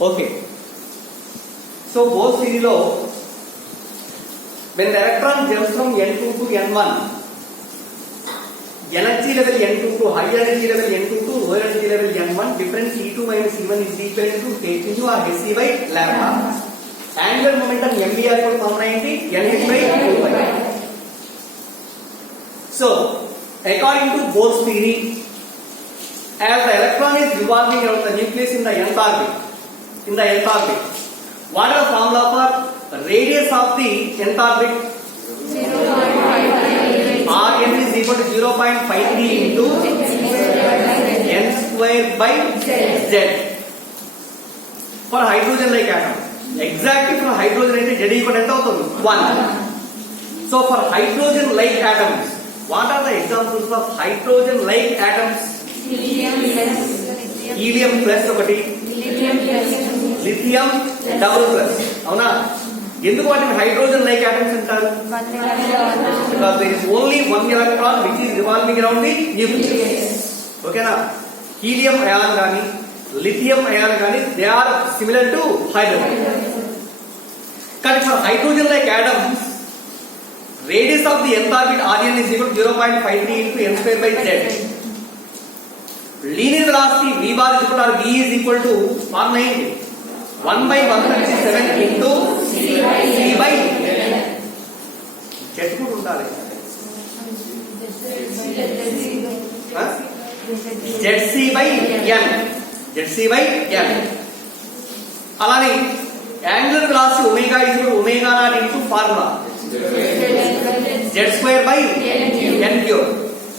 Okay. So Bose theory lo, when the electron jumps from N2 to N1, energy level N2 to high energy level N2 to low energy level N1, difference E2 minus E1 is equal to H into or Hc by lambda. Angular momentum MVR equal to 190, Nh by 2pi. So, according to Bose theory, as the electron is revolving around the nucleus in the nth orbit, what is the formula for radius of the nth orbit? 0.53. Rn is equal to 0.53 into n square by z. For hydrogen like atom, exactly for hydrogen ante z equal to 1. So for hydrogen like atoms, what are the examples of hydrogen like atoms? Helium plus ఒకటి, lithium double plus. అవునా? ఎందుకు వాటిని hydrogen like atoms అంటారు? Because there is only one electron which is revolving around the nucleus. ఓకేనా? Helium ion గాని lithium ion గాని they are similar to hydrogen. కానీ for hydrogen like atoms radius of the nth orbit Rn is equal to 0.53 into n square by z. Linear velocity v bar is equal to v is equal to 190 1 by 137 into c by z కూడా ఉండాలి. zc by n అలానే angular velocity omega is equal to omega naught into formula z square by n cube.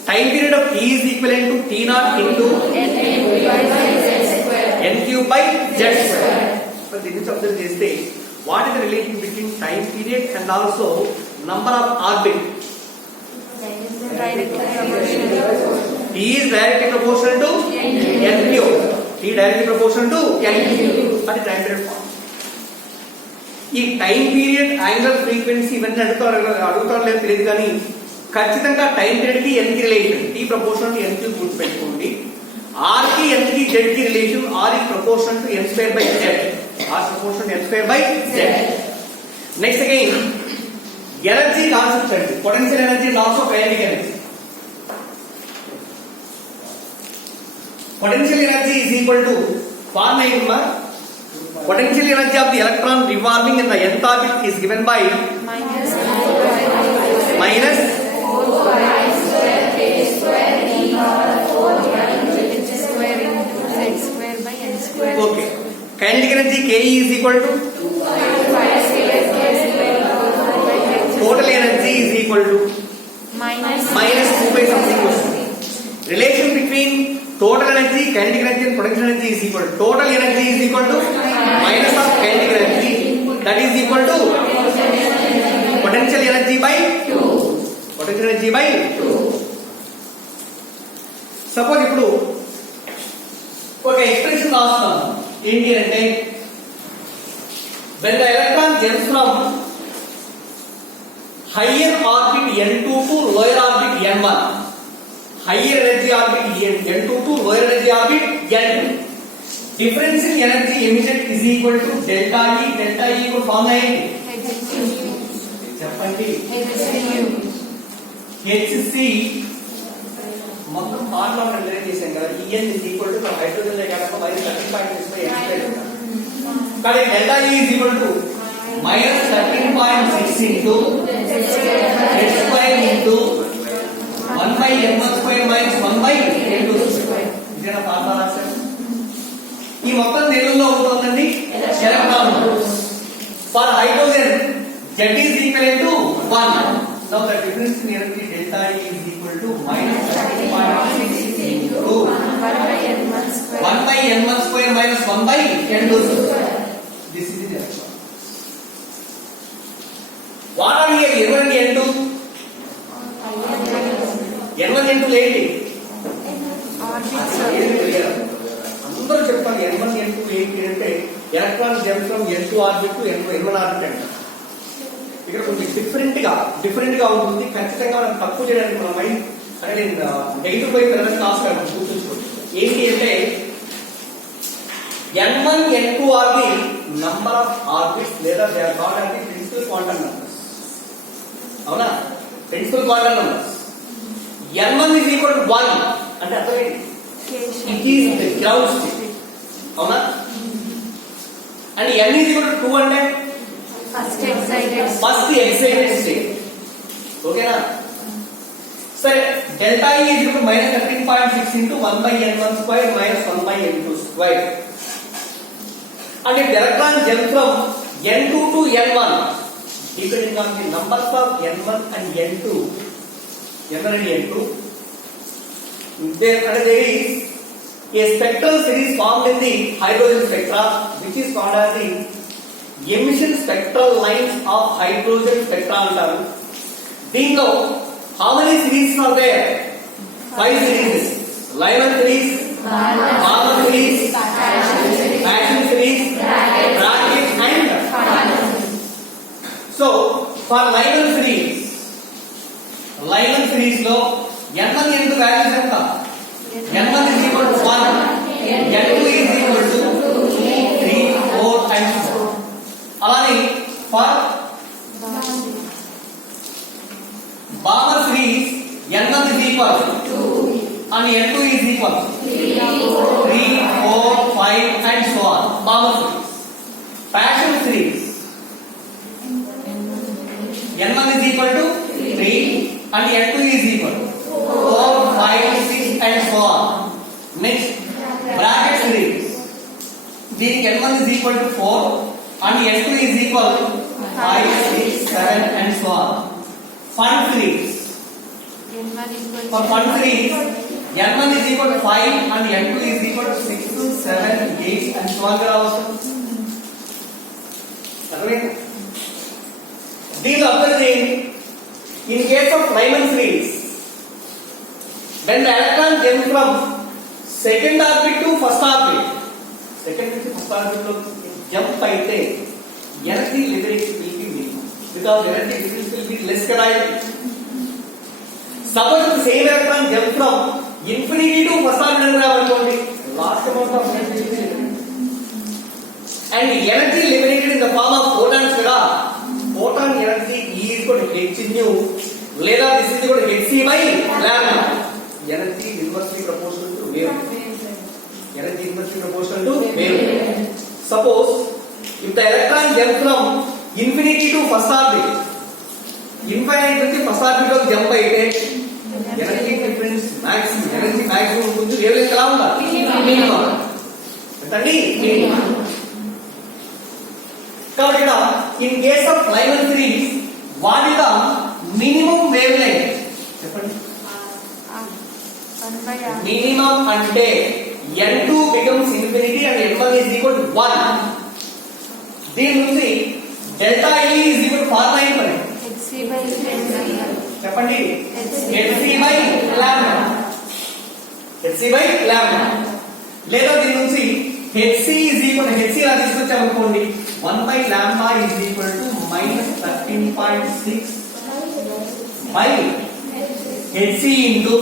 Time period of t is equivalent to t naught into n cube by z square. So this is observe cheste what is the relation between time period and also number of orbit? T is directly proportional to n cube. T directly proportional to n cube. That is time period form. ఈ time period angular frequency ఇవన్నీ అడుగుతారు లేదు తెలియదు కానీ ఖచ్చితంగా time period కి n కి relation t proportional to n cube గుర్తుపెట్టుకోండి. r కి n కి z కి relation r is proportional to n square by z. r proportional to n square by z. Next again energy concept అండి. Potential energy and also kinetic energy. Potential energy is equal to formula. Potential energy of the electron revolving in the nth orbit is given by minus 4pi square k square e power 4 into h square into z square by n square. Okay. Kinetic energy Ke is equal to 2pi square k square by h. Total energy is equal to minus 2 by something. Relation between total energy, kinetic energy and potential energy is equal to total energy is equal to minus of kinetic energy, that is equal to potential energy by 2. Potential energy by 2. Suppose ఇప్పుడు ఒక ఎక్స్ప్రెషన్ రాస్తాను ఏంటి అంటే when the electron jumps from higher orbit n2 to lower orbit n1, higher energy orbit n2 to lower energy orbit n2, difference in energy emitted is equal to delta E equal formula ఏంటి? చెప్పండి. hc మొత్తం ఫార్ములా మనం రిలేట్ చేసాం కదా. En is equal to hydrogen like atom minus 13.6 by n square. కానీ delta E is equal to minus 13.6 into h square into 1 by n1 square minus 1 by n2 square. ఇదేనా ఫార్ములా రాశారు? ఈ మొత్తం దేనిలో ఉంటుందండి? Electron. For hydrogen z is equal to 1. Now the difference in energy delta E is equal to minus 13.6 into 1 by n1 square minus 1 by n2 square. This is the electron. What are here n1 and n2? n1 n2 ఏంటి? అందరూ చెప్తాను n1 n2 ఏంటి అంటే electron jump from n2 orbit to n1 orbit అంట. ఇక్కడ కొంచెం డిఫరెంట్ గా ఉంటుంది. ఖచ్చితంగా మనం తక్కువ చేయడానికి మన మైండ్ అంటే నేను నెగిటివ్ పోయి పిల్లలకి ఆస్కారం గుర్తుంచుకోండి. ఏంటి అంటే n1 n2 are the number of orbits లేదా they are called as the principal quantum numbers. అవునా? principal quantum numbers. n1 is equal to 1 అంటే అర్థం ఏంటి? it is the ground state. అవునా? and n is equal to 2 అంటే first excited excited state. ఓకేనా? సరే delta E is equal to minus 13.6 into 1 by n1 square minus 1 by n2 square. And if the electron jump from n2 to n1, depending on the numbers of n1 and n2, n1 and n2, there is a spectral series formed in the hydrogen spectra, which is called as the emission spectral lines of hydrogen spectra antaru. దీంట్లో how many series are there? 5 series. Lyman series, Balmer series, Paschen series, bracket and so for Lyman series లో n1 n2 values ఎంత? n1 is equal to 1, n2 is equal to 3, 4 and 4. అలానే for Balmer series n1 is equal to 2 and n2 is equal to 3, 4, 5 and so on. Balmer series. Paschen series n1 is equal to 3 and n2 is equal to 4, 5, 6 and so on. Next, bracket series. దీనికి n1 is equal to 4 and n2 is equal to 5, 6, 7 and so on. Fund series. For fund series, n1 is equal to 5 and n2 is equal to 6, 7, 8 and so on. These are the in case of Lyman series, when the electron jumps from second orbit to first orbit, second to first orbit lo jump aite energy liberation will be minimum because energy difference will be less kada. Suppose the same electron jump from infinity to first orbit and anukondi last amount of energy and energy liberated in the form of photons kada. Photon energy E is equal to h nu లేదా this is equal to hc by lambda. Energy inversely proportional to wave. Energy inversely proportional to wave. Suppose if the electron jump from infinity to first orbit, infinite నుంచి first orbit లో jump అయితే energy difference maximum, energy maximum ఉంటుంది. wave length ఎలా ఉండాలి? minimum. ఎంతండి? minimum. కాబట్టి ఇక్కడ in case of Lyman series, what is the minimum wavelength? చెప్పండి. Minimum అంటే n2 becomes infinity and n1 is equal to 1. దీని నుంచి delta E is equal to formula ఏంటి? చెప్పండి. hc by lambda. hc by lambda. లేదా దీని నుంచి hc is equal to hc లా తీసుకొచ్చామనుకోండి 1 by lambda is equal to minus 13.6 by hc into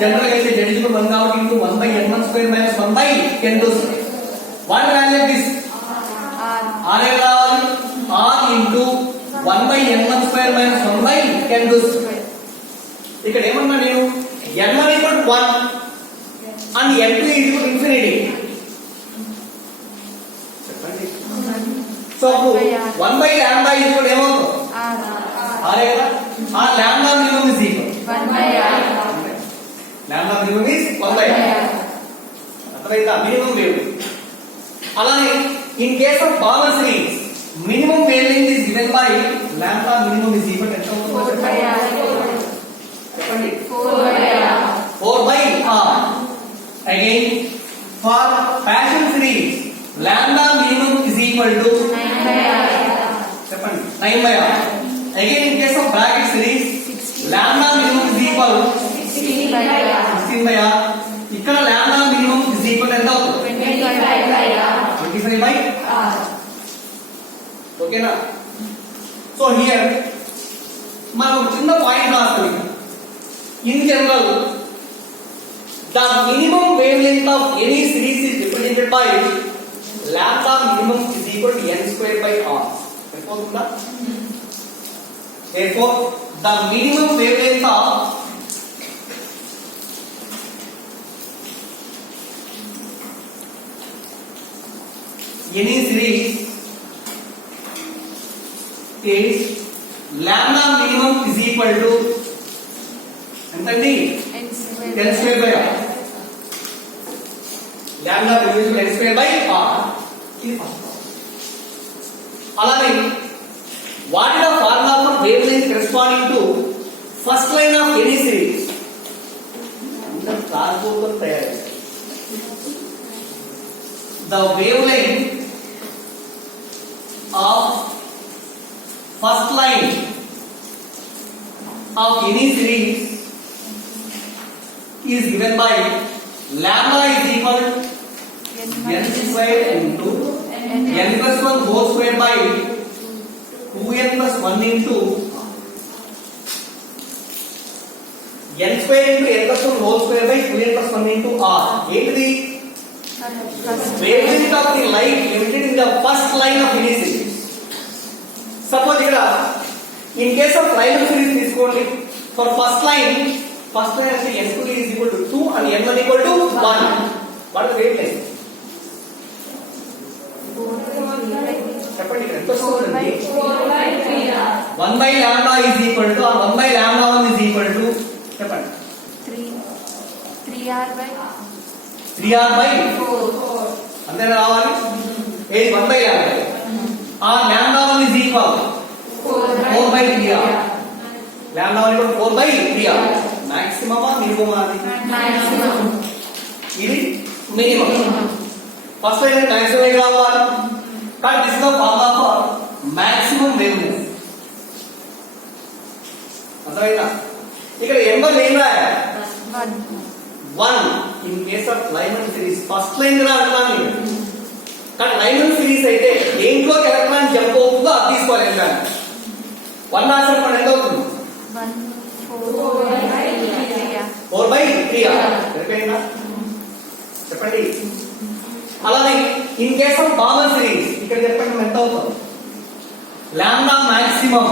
general అయితే z is equal to 1 కాబట్టి into 1 by n1 square minus 1 by n2 square. What value of this? r రావాలి r into 1 by n1 square minus 1 by n2 square. ఇక్కడ ఏమన్నా నేను n1 equal to 1 and n2 is equal to infinity. So 1 by lambda is equal to ఏమవుతుంది? r కదా. ఆ lambda minimum is equal 1 by r. lambda minimum is 1 by r. అర్థమైందా? minimum wave. అలానే in case of Balmer series, minimum wavelength is given by lambda minimum is equal to 4 by r. చెప్పండి. 4 by r. 4 by r. Again for Paschen series, lambda minimum is equal to 9 by r. చెప్పండి 9 by r. Again in case of bracket series, lambda minimum is equal to 16 by r. 16 by r. ఇక్కడ lambda minimum is equal to ఎంత అవుతుంది? 25 by r. 25 by r. ఓకేనా? So here మనం చిన్న పాయింట్ రాస్తాం. In general the minimum wavelength of any series is represented by lambda minimum is equal to n square by r. సరిపోతుందా? Therefore, the minimum wavelength of any series is lambda minimum is equal to ఎంతండి? n square n square by r. lambda minimum is n square by r. ఇది ఫస్ట్. అలానే what is the formula for wavelength corresponding to first line of any series? అందరూ కాల్పోతో తయారు. The wavelength of first line of any series is given by lambda is equal to n square into n plus 1 whole square by 2n plus 1 into n square into n plus 1 whole square by 2n plus 1 into r. ఏంటిది? wavelength of the light emitted in the first line of any series. Suppose ఇక్కడ in case of line of series తీసుకోండి. For first line అంటే n2 is equal to 2 and n1 equal to 1. What is the wavelength? చెప్పండి ఇక్కడ ఎంత వస్తుంది? 1 by lambda is equal to or 1 by lambda 1 is equal to చెప్పండి 3r by 3r by 4 అంతేనా రావాలి? ఏది 1 by lambda or lambda 1 is equal 4 by 3r. lambda 1 equal 4 by 3r. maximum or minimum అది? maximum. ఇది minimum. ఫస్ట్ లైన్ maximum ఏ రావాలి? కానీ this is the formula for maximum wavelength. అర్థమైందా? ఇక్కడ n1 ఏం రాయాలి? 1 in case of Lyman series first line రా అంటున్నాను నేను. కానీ Lyman series అయితే దేంట్లో ఎలక్ట్రాన్ జంప్ అవుతుందో అది తీసుకోవాలి ఎలక్ట్రాన్. 1 రాసిన పని ఎంత అవుతుంది? 4 by 3r. సరిపోయిందా? చెప్పండి. అలానే in case of Balmer series ఇక్కడ చెప్పండి ఎంత అవుతుంది? lambda maximum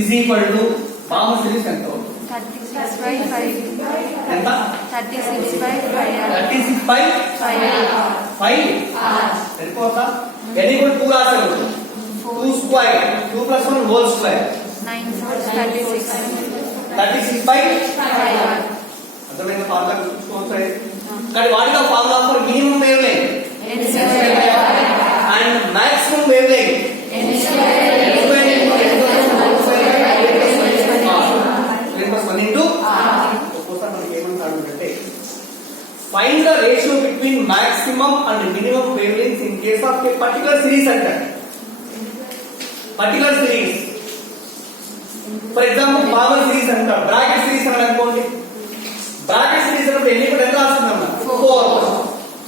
is equal to Balmer series ఎంత అవుతుంది? 36 by 5. ఎంత? 36 by 5r. 36 by 5r. సరిపోతా? n equal to 2 రాశారు. 2 square 2 plus 1 whole square 9 4 36. 36 by 5r. అర్థమైందా? ఫార్ములా చూసుకోవచ్చు. కానీ what is the formula for minimum wavelength? n square by 5. And maximum wavelength? n square by 5. ఒక్కోసారి మనకి ఏమంటారంటే find the ratio between maximum and minimum wavelength in case of a particular series అంటారు. Particular series for example power series అంటారు. Brackett series అని అనుకోండి. Bracket series అన్నప్పుడు ఎన్ని కూడా ఎంత రాస్తుందన్న? 4.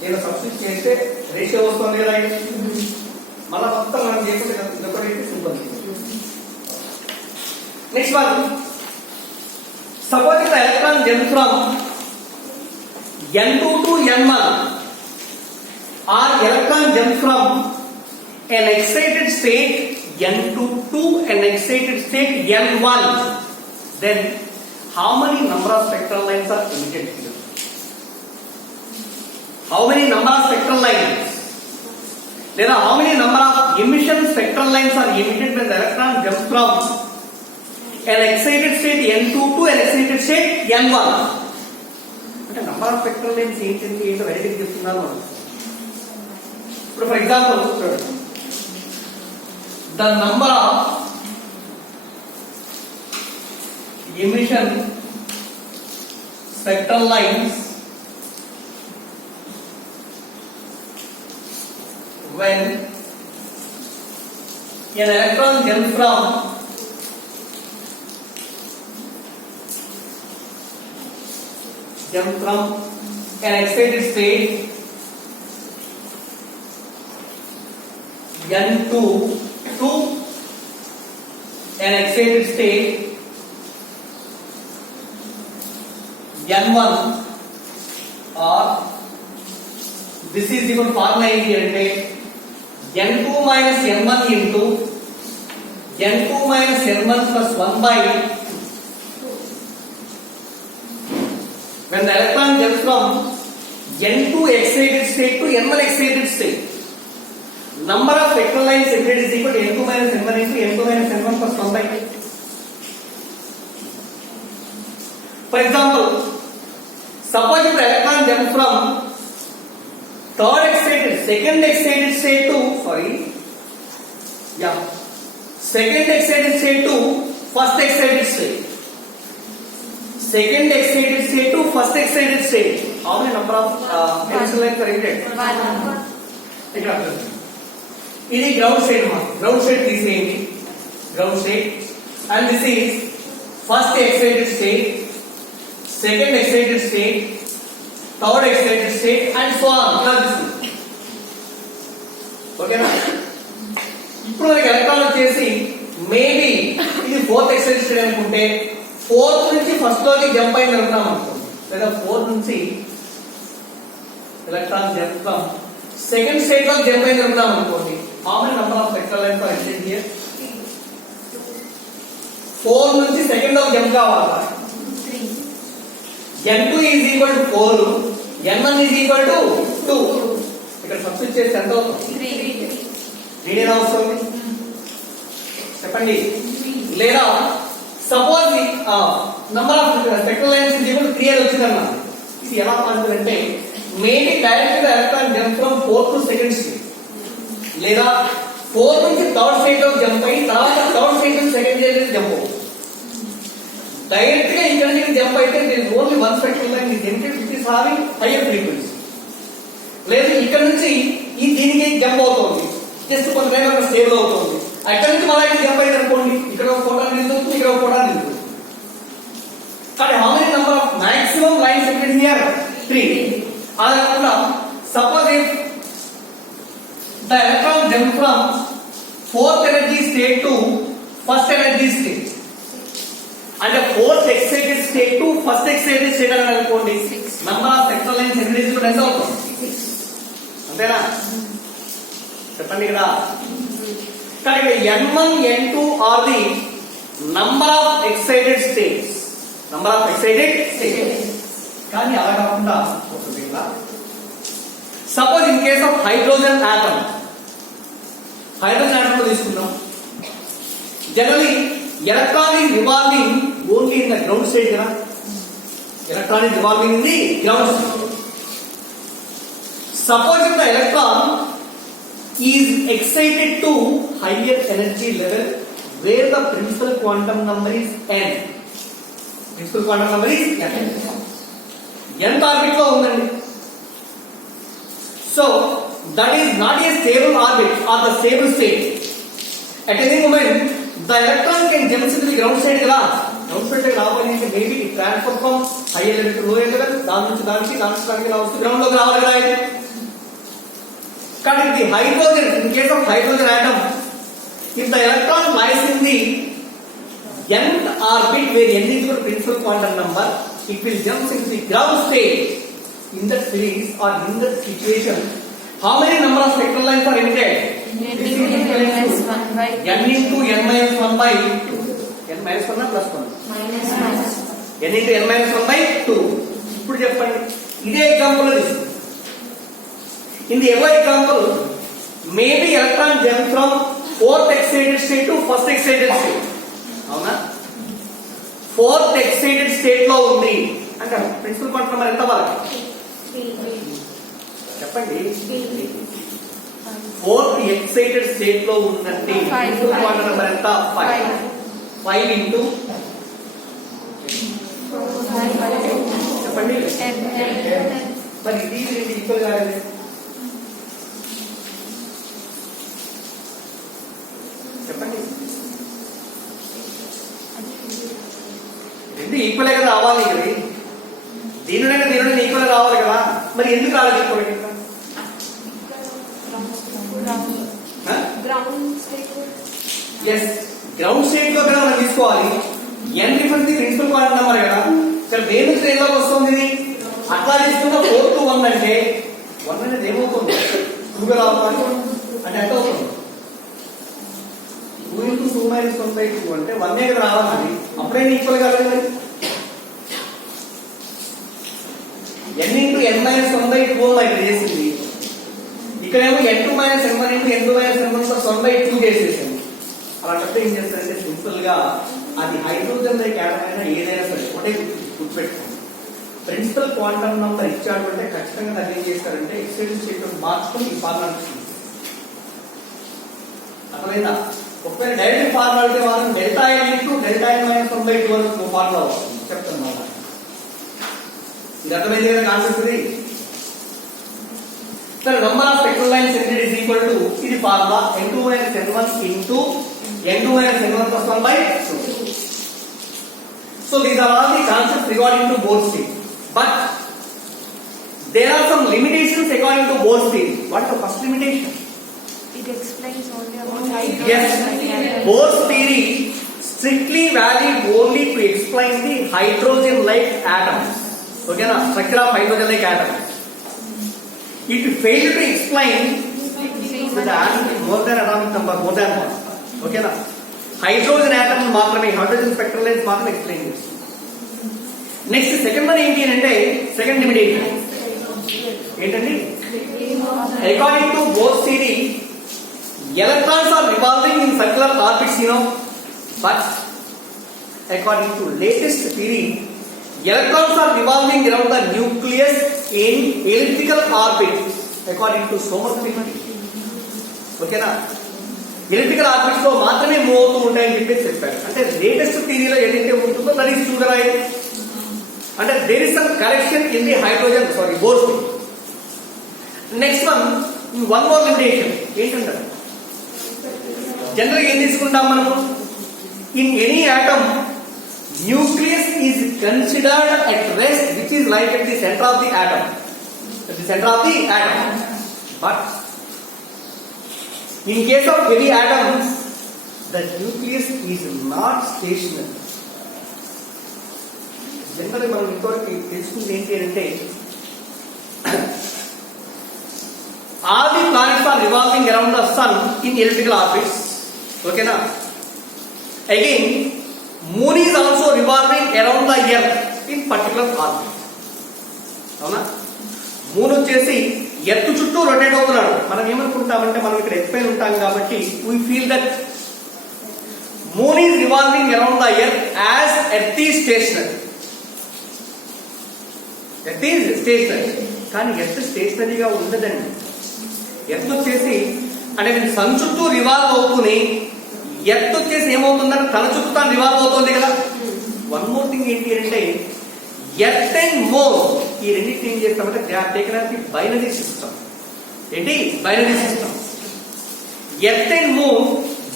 నేను సబ్స్టిట్యూట్ చేస్తే రేషియో వస్తుంది కదా. మళ్ళీ మొత్తం మనం చేస్తే ఇదొకటి simple. Next one, suppose the electron jump from n2 to n1 or electron jump from an excited state n2 to an excited state n1, then how many number of spectral lines are emitted here? How many number of spectral lines? There are how many number of emission spectral lines are emitted when the electron jumps from an excited state n2 to an excited state n1? అంటే number of spectral lines ఏంటంటే ఏంటో వెరైటీ చెప్తున్నాను. ఇప్పుడు for example చూడండి, the number of emission spectral lines when an electron jumps from an excited state n2 to an excited state n1 or this is equal formula ఏంటి అంటే n2 minus n1 into n2 minus n1 plus 1 by when the electron jumps from n2 excited state to n1 excited state, number of spectral lines separated is equal to n2 minus n1 into n2 minus n1 plus 1 by 2. For example, suppose if the electron jumps from second excited state to first excited state. Second excited state to first excited state. How many number of spectral lines are emitted? ఇక్కడ ఇది ground state ground state తీసేయండి ground state and this is first excited state second excited state third excited state and so on ఇలా తీసుకుంది ఓకేనా ఇప్పుడు మనకి ఎలక్ట్రాన్ వచ్చేసి మేబీ ఇది ఫోర్త్ ఎక్సైటెడ్ స్టేట్ అనుకుంటే ఫోర్త్ నుంచి ఫస్ట్ లోకి జంప్ అయింది అనుకున్నాం అనుకోండి లేదా ఫోర్త్ నుంచి ఎలక్ట్రాన్ జంప్ సెకండ్ స్టేట్ లో జంప్ అయింది అనుకున్నాం అనుకోండి how many number of spectral lines are existing here? 4 నుంచి సెకండ్ లోకి జంప్ కావాలా 3 n2 is equal to 4 n1 is equal to 2 ఇక్కడ సబ్స్టిట్యూట్ చేస్తే ఎంత అవుతుంది 3 3 వస్తుంది చెప్పండి లేదా suppose number of spectral lines is equal to 3 అని వచ్చిందన్న ఇది ఎలా పండుతుందంటే మేబీ డైరెక్ట్ గా electron jump from 4 to second state లేదా 4 నుంచి థర్డ్ స్టేట్ లోకి జంప్ అయ్యి తర్వాత థర్డ్ స్టేట్ నుంచి సెకండ్ స్టేట్ లోకి జంప్ అవుతుంది డైరెక్ట్ గా ఇక్కడ నుంచి జంప్ అయితే only one spectral line is emitted which is having hire frequency లేదు ఇక్కడ నుంచి ఈ దీనికి జంప్ అవుతుంది జస్ట్ కొంత టైం అక్కడ స్టేబుల్ అవుతుంది అక్కడ నుంచి మళ్ళీ జంప్ అయింది అనుకోండి ఇక్కడ ఒక ఫోటాన్ నిలుస్తుంది ఇక్కడ ఒక ఫోటాన్ నిలుస్తుంది కానీ how many number of maximum lines emitted here 3 అలా కాకుండా suppose if the electron jump from fourth energy state to first energy state and the fourth excited state to first excited state అని అనుకోండి number of spectral lines emitted కూడా ఎంత అవుతుంది 6 అంతేనా చెప్పండి ఇక్కడ కానీ ఇక్కడ n1 n2 are the number of excited states కానీ అలా కాకుండా ఒకటి ఇలా suppose in case of hydrogen atom లో తీసుకుందాం generally electron is revolving only in the ground state కదా electron is revolving in the ground state suppose if the electron is excited to higher energy level where the principal quantum number is n n orbit లో ఉందండి so that is not a stable orbit or the stable state at any moment the electron can jump into the ground state kada ground state రావాలి అంటే maybe it transfer from higher level to lower level దాని నుంచి దానికి రావచ్చు గ్రౌండ్ లోకి రావాలి కదా ఇది కానీ the hydrogen in case of hydrogen atom if the electron lies in the nth orbit where n is the principal quantum number it will jump into the ground state. In that series or in that situation, how many number of spectral lines are emitted? n into n minus 1 by n into n minus 1 by 2. n minus 1 plus 1. minus n into n minus 1 by 2. ఇప్పుడు చెప్పండి ఇదే ఎగ్జాంపుల్ తీసుకోండి in the above example maybe electron jump from fourth excited state to first excited state అవునా fourth excited state లో ఉంది అంటే principal quantum number ఎంత వరకు చెప్పండి ఫోర్త్ ఎక్సైటెడ్ స్టేట్ లో ఉందంటే ప్రిన్సిపల్ క్వాంటం నెంబర్ ఎంత 5 ఇంటూ చెప్పండి మరి ఇది ఈక్వల్ కాలేదు చెప్పండి రెండు ఈక్వల్ గా రావాలి ఇక్కడ దీనినైనా ఈక్వల్ రావాలి కదా మరి ఎందుకు రాలేదు ఈక్వల్ గ్రౌండ్ స్టేట్ లో మనం తీసుకోవాలి n reference principal quantum number కదా సరే దేని స్టేట్ లోకి వస్తుంది అట్లా తీసుకున్న 4 to 1 అంటే 1 అనేది ఏమవుతుంది 2 గా రావాలి అంటే ఎంత అవుతుంది 2 into 2 minus 1/2 అంటే 1 కదా రావాలి అప్పుడే ఈక్వల్ కాలేదు మరి n into n minus 1/2 ఇక్కడ చేసింది ఇక్కడేమో n2 minus n1 into n2 minus n1 plus 1/2 చేసేసింది అలాంటప్పుడు ఏం చేస్తారంటే సింపుల్ గా అది హైడ్రోజన్ లైక్ యాటమ్ అయినా ఏదైనా సరే ఒకటే గుర్తుపెట్టుకోండి ప్రిన్సిపల్ క్వాంటమ్ నంబర్ ఇచ్చాడు అంటే ఖచ్చితంగా దాన్ని ఏం చేస్తారంటే ఎక్స్టెన్షన్ స్టేట్మెంట్ మార్చుకొని ఈ ఫార్మాలిటీ అర్థమైందా ఒకవేళ డైరెక్ట్ ఫార్మాలిటీ మాత్రం delta n into delta n minus 1/2 అని ఫార్ములా వస్తుంది చెప్తాను మళ్ళీ ఇది అర్థమైంది కదా కాన్సెప్ట్ ఇది సరే number of spectral lines emitted is equal to ఇది formula n2 minus n1 into n2 minus n1 plus 1/2 so these are all the concepts regarding to Bohr's theory but there are some limitations according to Bohr's theory what is the first limitation It explains only about hydrogen. yes Bohr's theory strictly valid only to explain the hydrogen like atoms okay na structure of hydrogen like atoms it failed to explain the atom more than atomic number more than one okay na hydrogen atom maatrame hydrogen spectral lines maatrame explain chestu next second one enti ante second limitation entandi according to Bohr's theory electrons are revolving in circular orbits but according to latest theory electrons are revolving around the nucleus in elliptical orbit according to Sommerfeld okay na elliptical orbits లో మాత్రమే మూవ్ అవుతూ ఉంటాయని చెప్పేసి చెప్పారు అంటే లేటెస్ట్ థియరీలో ఏదైతే ఉంటుందో దట్ ఈస్ ట్రూ రైట్ అంటే there is some correction in the hydrogen sorry Bohr's theory next one more limitation ఏంటంటారు జనరల్ ఏం తీసుకుంటాం మనము in any atom nucleus is considered at rest which is like at the center of the atom but in case of heavy atoms the nucleus is not stationary generally మనం ఇంతవరకు తెలుసుకుంది ఏంటి అంటే all the planets are revolving around the sun in elliptical orbits okay na again moon is also revolving around the earth in particular orbit అవునా మూన్ వచ్చేసి ఎర్త్ చుట్టూ రొటేట్ అవుతున్నాడు మనం ఏమనుకుంటామంటే మనం ఇక్కడ ఎర్త్ పైన ఉంటాం కాబట్టి we feel that moon is revolving around the earth as earth is stationary కానీ ఎర్త్ స్టేషనరీగా ఉండదండి ఎర్త్ వచ్చేసి అంటే సన్ చుట్టూ రివాల్వ్ అవుతూనే ఎర్త్ వచ్చేసి ఏమవుతుందంటే తన చుట్టూ తాను రివాల్వ్ అవుతుంది కదా వన్ మోర్ థింగ్ ఏంటి అంటే ఎర్త్ అండ్ మూన్ ఈ రెండింటిని ఏం చేస్తామంటే they are taken as the binary system ఏంటి binary system earth and moon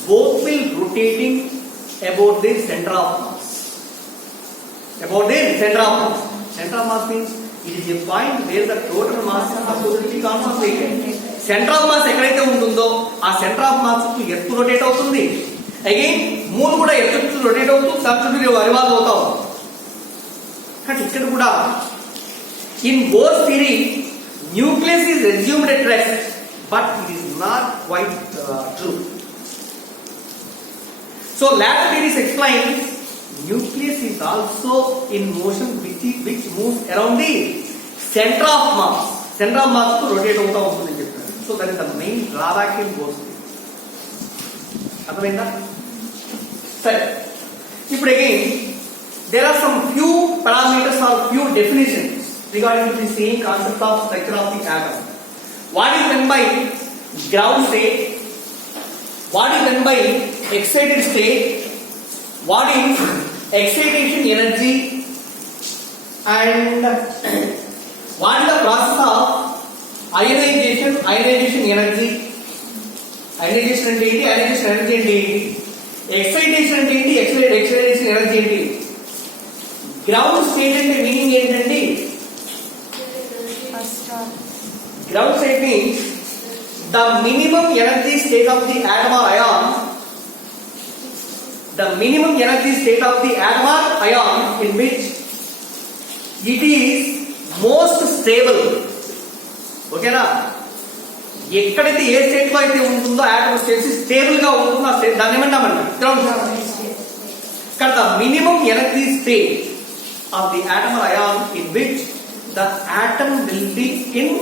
both will rotating about the centre of mass center of mass means it is a point where the total mass is supposed to be concentrated centre of mass ఎక్కడైతే ఉంటుందో ఆ centre of mass చుట్టూ earth rotate అవుతుంది again moon కూడా ఎర్త్ చుట్టూ రొటేట్ అవుతూ సన్ చుట్టూ రివాల్వ్ అవుతాం కానీ ఇక్కడ కూడా in Bohr's theory nucleus is assumed at rest but it is not quite true so later theories explain nucleus is also in motion which moves around the center of mass కు రొటేట్ అవుతా ఉంటుందని చెప్పారు so that is the main drawback in Bohr's theory అర్థమైందా సరే ఇప్పుడు again there are some few parameters or few definitions regarding to the same concept of structure of the atom what is meant by ground state what is meant by excited state what is excitation energy and what is the process of ionization energy ionization అంటే ఏంటి ionization energy అంటే ఏంటి excitation అంటే ఏంటి excitation energy ఏంటి ground state అంటే మీనింగ్ ఏంటంటే ground state means the minimum energy state of the atom or ion the minimum energy state of the atom or ion in which it is most stable ఓకేనా? ఎక్కడైతే ఏ స్టేట్ లో అయితే ఉంటుందో ఆటమ్ వచ్చేసి స్టేబుల్ గా ఉంటుందో ఆ స్టేట్ దాన్ని ఏమంటామంట గ్రౌండ్ స్టేట్. ఇక్కడ the minimum energy state of the atom or ion in which the atom will be in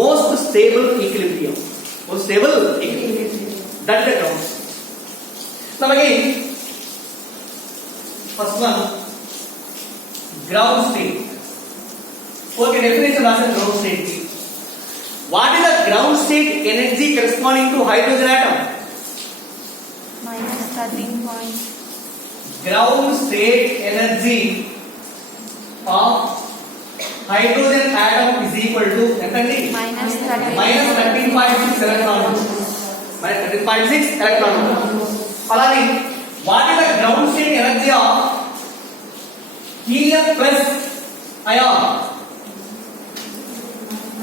most stable equilibrium. Most stable equilibrium, that is the ground state. Now again, first one, ground state. Okay, definition of ground state. What is the ground state energy corresponding to hydrogen atom? minus 13 Ground state energy of hydrogen atom is equal to entandi minus minus 13.6 electron. Minus 13.6 electron. అలానే what is the ground state energy of helium plus ion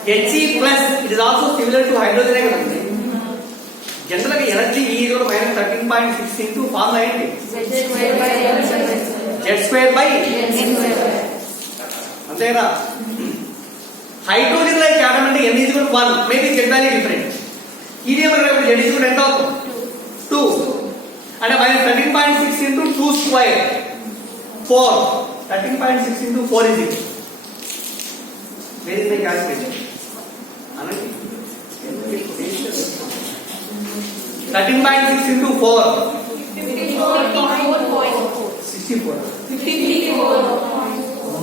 He plus it is also similar to hydrogen కదండి. General గా energy E equal minus 13.6 into formula ఏంటి? Z2/n2. అంతేనా? Hydrogen like atom అంటే n equal 1, maybe z value different. Helium అంటే z equal ఎంత అవుతుంది? 2. అంటే minus 13.6 into 2 square 4. 13.6 into 4 is it? Where is the calculation? 13.6 into 4 64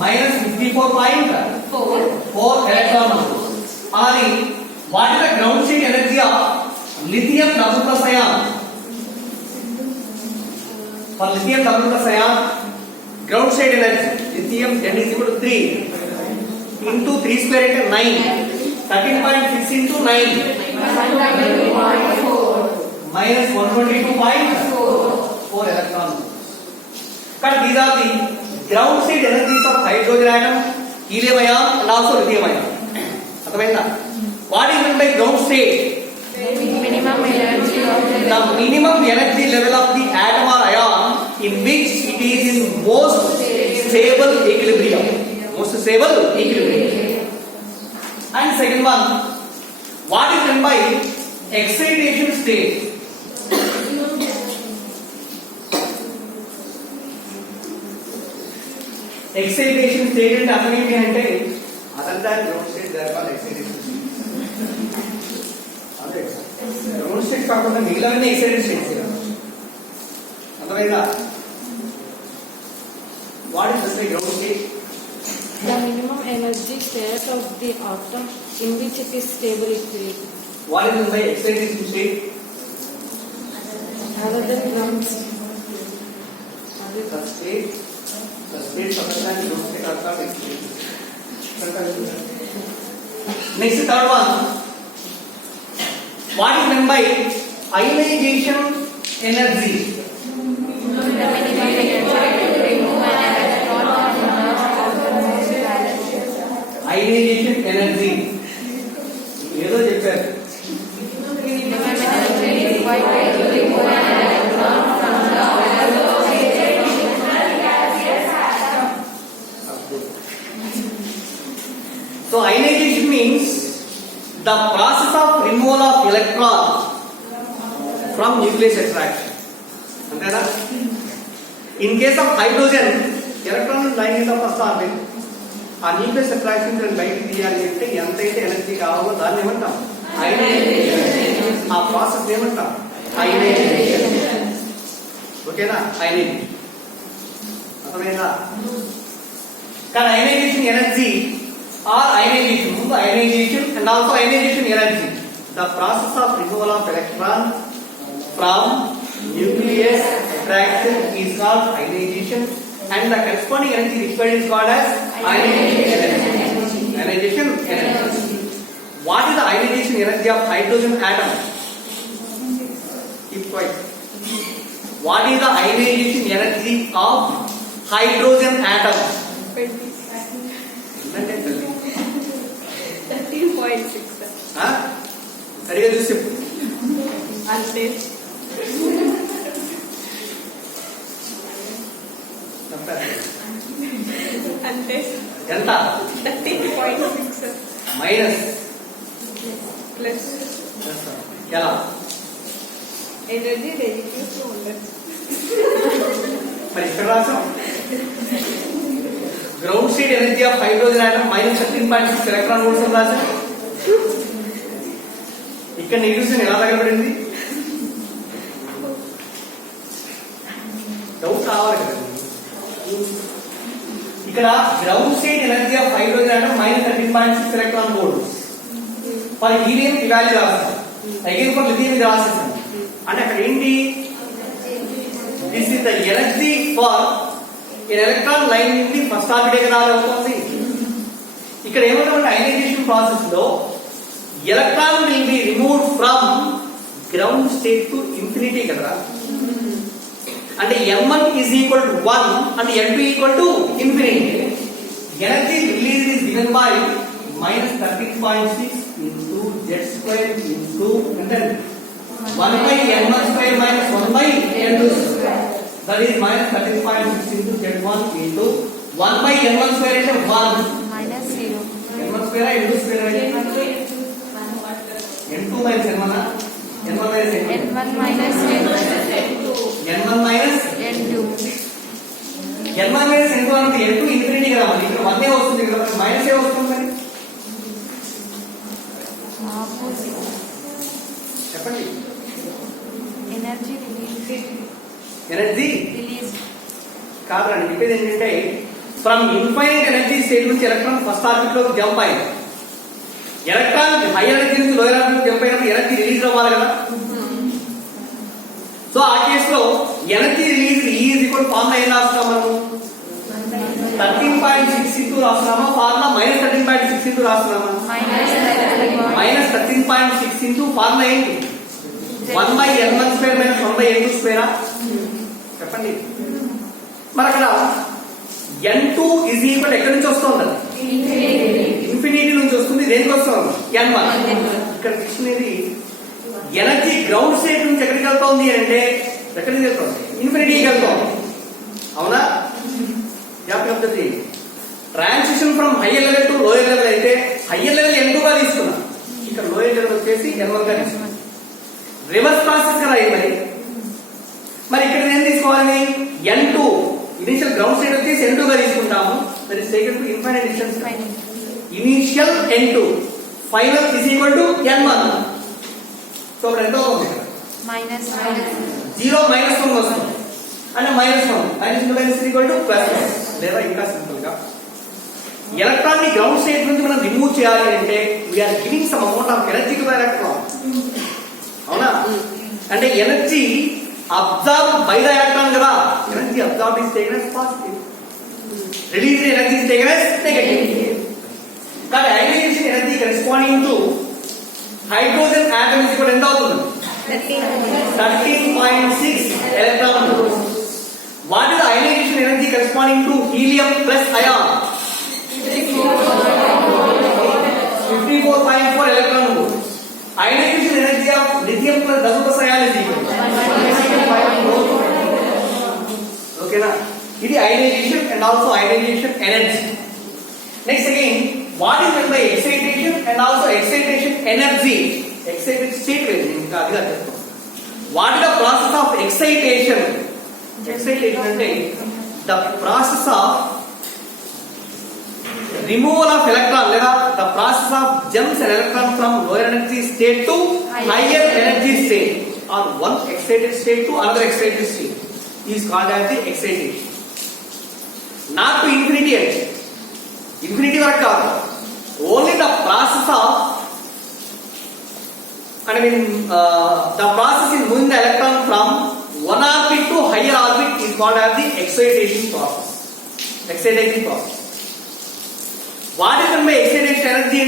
minus 54.4 electron. అది what is the ground state energy of lithium double plus ion? For lithium double plus ion, ground state energy lithium N is equal to 3 into 3 square into 9. 13.6 into 9 minus 122.4 electron. But these are the ground state energies of hydrogen atom, helium ion and also lithium ion. అర్థమైందా? What is meant by ground state? minimum energy of The minimum energy level of the atom or ion in which it is in most stable equilibrium. Most stable equilibrium. And second one, what is meant by excitation state? Excitation state అంటే అర్థం ఏంటి అంటే other than ground state there are excitation state. అదే ground state కాకుండా మిగిలినవన్నీ excited states. అర్థమైందా? What is this ground state? The minimum energy state of the atom in which it is stable equilibrium. What is this excitation state? Other than ground state. The state other than ground state are called excitation. Next, third one. What is meant by ionization energy? Ionization energy. ఏదో చెప్పారు. So ionization means the process of removal of electron from nucleus attraction. అంతేనా? In case of hydrogen, electron is lying in the first orbit. ఆ nucleus attraction బయటికి తీయాలి అంటే ఎంతైతే ఎనర్జీ కావాలో దాన్ని ఏమంటాం? అయనైజేషన్. ఆ ప్రాసెస్ ఏమంటాం? అయనైజేషన్. ఓకేనా? అయనైజేషన్. అర్థమైందా? కానీ ionization energy or ionization, ionization and also ionization energy, the process of removal of electron from nucleus attraction is called ionization, and the corresponding energy required is called as ionization energy. Ionization energy. What is the ionization energy of hydrogen atom? Keep quiet. What is the ionization energy of hydrogen atom? 13.6. సరిగా చూసి చెప్పు. అంటే అంటే ఎంత? -13.6 minus plus ఎలా energy negative ఉండదు. మరి ఇక్కడ రాసాం ground state energy of hydrogen atom -13.6 electron volts అని రాసాం. ఇక్కడ నెగిటివ్స్ ఎలా తగలబడింది డౌట్ కావాలి కదా. ఇక్కడ ground state energy of hydrogen atom -13.6 electron volts for helium ఈ వాల్యూ రాస్తాం. అగైన్ ఫర్ లిథియం ఇది రాసేసాం. అంటే అక్కడ ఏంటి this is the energy for electron line నుండి ఫస్ట్ ఆర్బిట్ అవుతుంది. ఇక్కడ ఏమంటే అయనైజేషన్ ప్రాసెస్ లో electron will be removed from ground state to infinity కదా. అంటే m1 is equal to 1 and m2 equal to infinity. Energy release is given by -13.6 into z square into and then 1 by n1 square minus 1 by n2 square. That is -13.6 into z1 into 1 by n1 square is 1 minus 0. n1 square n2 square n2 minus n1 n1 minus n2 n1 minus n1 minus n2. n1 minus n2 అంటే n2 infinity కదా. మరి ఇక్కడ 1 ఏ వస్తుంది కదా, మైనస్ ఏ వస్తుంది మరి Opposite. చెప్పండి. Energy release. Energy Release. కాదండి, చెప్పేది ఏంటంటే ఫ్రమ్ ఇన్ఫైనైట్ ఎనర్జీ స్టేట్ నుంచి ఎలక్ట్రాన్ ఫస్ట్ ఆర్బిట్ లోకి జంప్ అయింది. ఎలక్ట్రాన్ హై ఎనర్జీ నుంచి లోయర్ ఆర్బిట్ జంప్ అయినప్పుడు ఎనర్జీ రిలీజ్ అవ్వాలి కదా. సో ఆ కేసులో energy release is equal formula ఏం రాస్తున్నాం మనము 13.6 ఇంటూ రాస్తున్నామా, ఫార్ములా -13.6 ఇంటూ రాస్తున్నామా. -13.6 ఇంటూ ఫార్ములా ఏంటి 1 by n1 square minus 1 by n2 స్క్వేరా చెప్పండి. మరి అక్కడ n2 ఇజ్ ఈక్వల్ ఎక్కడి నుంచి వస్తుంది, ఇన్ఫినిటీ నుంచి వస్తుంది. దేనికి వస్తుంది n1. ఇక్కడ తీసుకునేది ఎనర్జీ గ్రౌండ్ స్టేట్ నుంచి ఎక్కడికి వెళ్తోంది అంటే ఎక్కడికి వెళ్తోంది, ఇన్ఫినిటీకి వెళ్తోంది. అవునా, transition from higher level to lower level అయితే హైయర్ లెవెల్ n2 గా తీసుకున్నాం, ఇక్కడ లోయర్ లెవెల్ వచ్చేసి n1 గా తీసుకున్నాం. రివర్స్ ప్రాసెస్ కదా ఇది. మరి ఇక్కడ ఏం తీసుకోవాలి, n2 ఇనిషియల్ గ్రౌండ్ స్టేట్ వచ్చేసి n2 గా తీసుకుంటాము. That is taken to infinite distance. Initial n2 final is equal to n1. So అక్కడ ఎంత అవుతుంది, Minus 0 -1 వస్తుంది అంటే -1 -2 ఈక్వల్ టు +1. లేదా ఇంకా సింపుల్ గా ఎలక్ట్రాన్ ని గ్రౌండ్ స్టేట్ నుంచి మనం రిమూవ్ చేయాలి అంటే we are giving some amount of energy to the electron. అవునా, అంటే energy absorb by the electron కదా. Energy absorb is taken as positive, release energy is taken as negative. కానీ ionization energy corresponding to hydrogen atom is equal ఎంత అవుతుంది 13.6 electron volts. What is the ionization energy corresponding to helium plus ion? 54.4 electron volts. Ionization energy of lithium plus double plus ion is equal to 5.4. Okay na? It is ionization and also ionization energy. Next again, what is meant by excitation and also excitation energy? Excited state ఇంకా అదిగా చెప్తాం. What is the process of excitation? Excitation అంటే the process of removal of electron లేదా the process of jumps and electron from lower energy state to higher energy state or one excited state to another excited state is called as the excitation. Not to infinity అంటే infinity వరకు కాదు, only the process of the process in moving the electron from one orbit to higher orbit is called as the excitation process. Excitation process. What is meant by excitation energy?